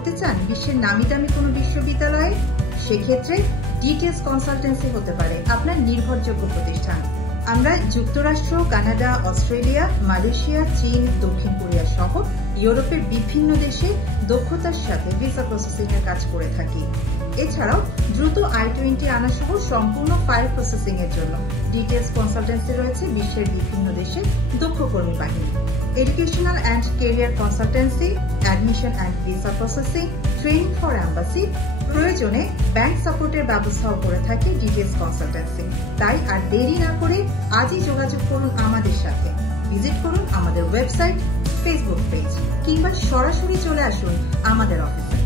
করতে চান বিশ্বের নামি দামি কোনো বিশ্ববিদ্যালয়ে? সেক্ষেত্রে ডিটিএস কনসালটেন্সি হতে পারে আপনার নির্ভরযোগ্য প্রতিষ্ঠান। আমরা যুক্তরাষ্ট্র, কানাডা, অস্ট্রেলিয়া, মালয়েশিয়া, চীন, দক্ষিণ কোরিয়া সহ ইউরোপের বিভিন্ন দেশে দক্ষতার সাথে ভিসা প্রসেসিং এর কাজ করে থাকি। এছাড়াও দ্রুত I-20 আনা সহ সম্পূর্ণ ফাইল প্রসেসিং এর জন্য ডিটিএস কনসালটেন্সি রয়েছে বিশ্বের বিভিন্ন দেশে দক্ষ কর্মী বাহিনী। Educational and career consultancy, admission and visa processing, training for embassy, প্রয়োজনে ব্যাংক সাপোর্টের ব্যবস্থাও করে থাকে ডিটিএস কনসালটেন্সি। তাই আর দেরি না করে আজই যোগাযোগ করুন আমাদের সাথে। ভিজিট করুন আমাদের ওয়েবসাইট, ফেসবুক পেজ কিংবা সরাসরি চলে আসুন আমাদের অফিসে।